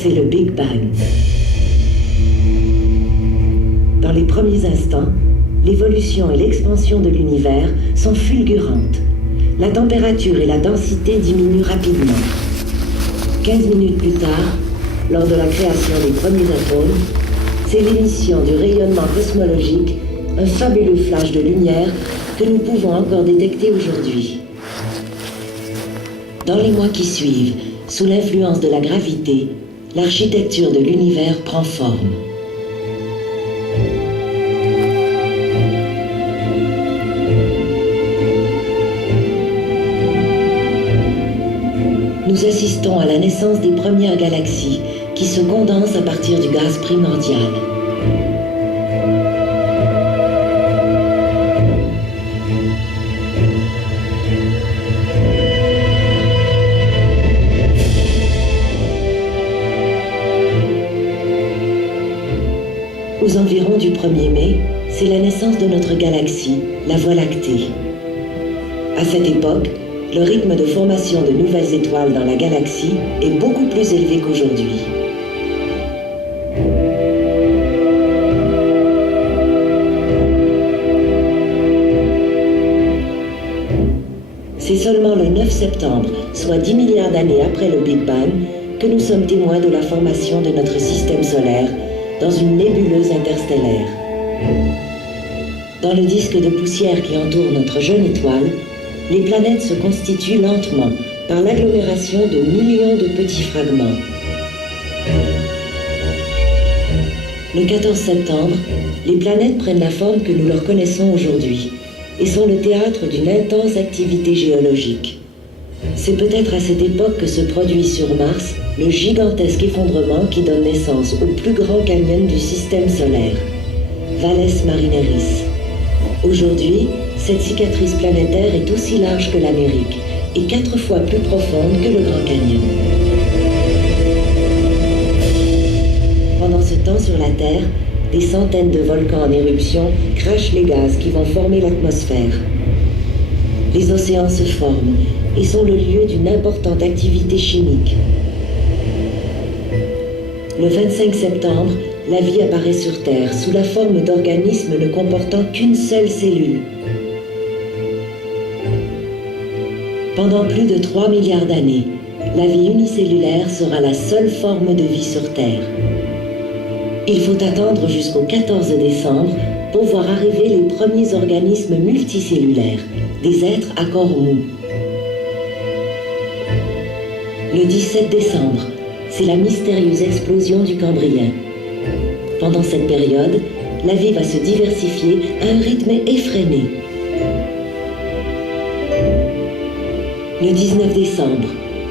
c'est le Big Bang. Dans les premiers instants, l'évolution et l'expansion de l'univers sont fulgurantes. La température et la densité diminuent rapidement. 15 minutes plus tard, lors de la création des premiers atomes, c'est l'émission du rayonnement cosmologique, un fabuleux flash de lumière que nous pouvons encore détecter aujourd'hui. Dans les mois qui suivent, sous l'influence de la gravité, l'architecture de l'univers prend forme. Nous assistons à la naissance des premières galaxies qui se condensent à partir du gaz primordial. Aux environs du 1er mai, c'est la naissance de notre galaxie, la Voie lactée. À cette époque, le rythme de formation de nouvelles étoiles dans la galaxie est beaucoup plus élevé qu'aujourd'hui. C'est seulement le 9 septembre, soit 10 milliards d'années après le Big Bang, que nous sommes témoins de la formation de notre système solaire dans une nébuleuse interstellaire. Dans le disque de poussière qui entoure notre jeune étoile, les planètes se constituent lentement par l'agglomération de millions de petits fragments. Le 14 septembre, les planètes prennent la forme que nous leur connaissons aujourd'hui et sont le théâtre d'une intense activité géologique. C'est peut-être à cette époque que se produit sur Mars le gigantesque effondrement qui donne naissance au plus grand canyon du système solaire, Valles Marineris. Aujourd'hui, cette cicatrice planétaire est aussi large que l'Amérique et 4 fois plus profonde que le Grand Canyon. Pendant ce temps sur la Terre, des centaines de volcans en éruption crachent les gaz qui vont former l'atmosphère. Les océans se forment et sont le lieu d'une importante activité chimique. Le 25 septembre, la vie apparaît sur Terre sous la forme d'organismes ne comportant qu'une seule cellule. Pendant plus de 3 milliards d'années, la vie unicellulaire sera la seule forme de vie sur Terre. Il faut attendre jusqu'au 14 décembre pour voir arriver les premiers organismes multicellulaires, des êtres à corps mou. Le 17 décembre, c'est la mystérieuse explosion du Cambrien. Pendant cette période, la vie va se diversifier à un rythme effréné. Le 19 décembre,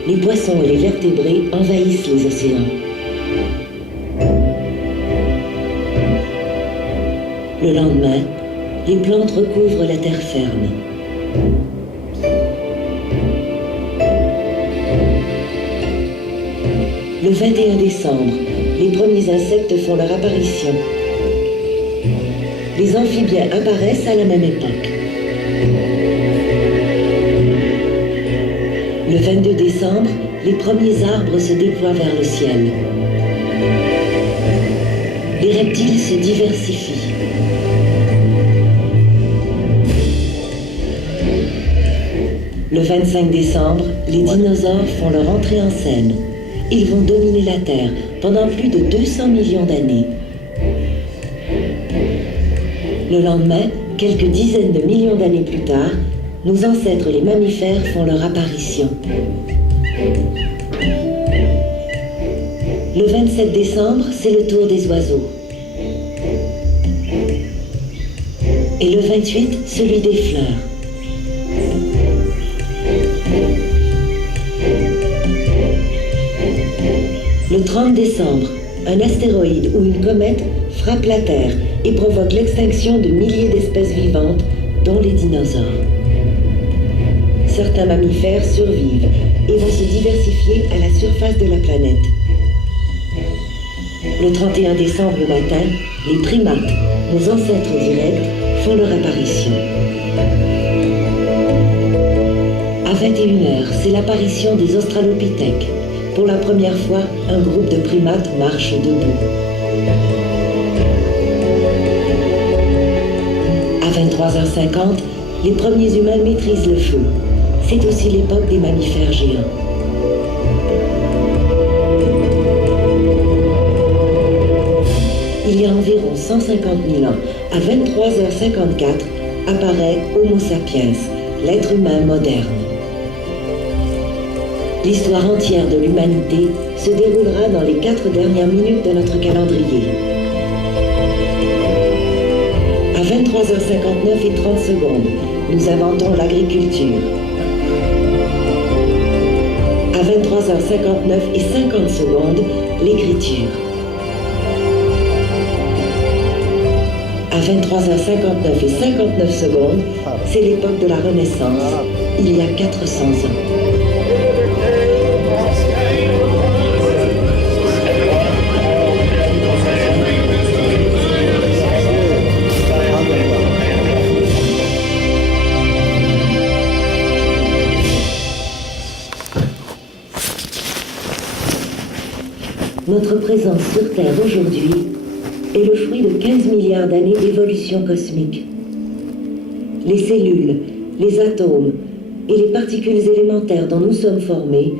les poissons et les vertébrés envahissent les océans. Le lendemain, les plantes recouvrent la terre ferme. Le 21 décembre, les premiers insectes font leur apparition. Les amphibiens apparaissent à la même époque. Le 22 décembre, les premiers arbres se déploient vers le ciel. Les reptiles se diversifient. Le 25 décembre, les dinosaures font leur entrée en scène. Ils vont dominer la Terre pendant plus de 200 millions d'années. Le lendemain, quelques dizaines de millions d'années plus tard, nos ancêtres les mammifères font leur apparition. Le 27 décembre, c'est le tour des oiseaux. Et le 28, celui des fleurs. Le 30 décembre, un astéroïde ou une comète frappe la Terre et provoque l'extinction de milliers d'espèces vivantes, dont les dinosaures. Certains mammifères survivent et vont se diversifier à la surface de la planète. Le 31 décembre matin, les primates, nos ancêtres directs, font leur apparition. À 21h, c'est l'apparition des australopithèques. Pour la première fois, un groupe de primates marche debout. À 23h50, les premiers humains maîtrisent le feu. C'est aussi l'époque des mammifères géants. Il y a environ 150 000 ans, à 23h54, apparaît Homo sapiens, l'être humain moderne. L'histoire entière de l'humanité se déroulera dans les 4 dernières minutes de notre calendrier. À 23h59 et 30 secondes, nous inventons l'agriculture. À 23h59 et 50 secondes, l'écriture. À 23h59 et 59 secondes, c'est l'époque de la Renaissance, il y a 400 ans. Notre présence sur Terre aujourd'hui est le fruit de 15 milliards d'années d'évolution cosmique. Les cellules, les atomes et les particules élémentaires dont nous sommes formés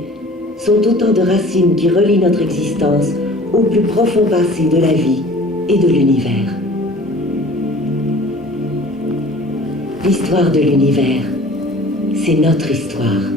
sont autant de racines qui relient notre existence au plus profond passé de la vie et de l'univers. L'histoire de l'univers, c'est notre histoire.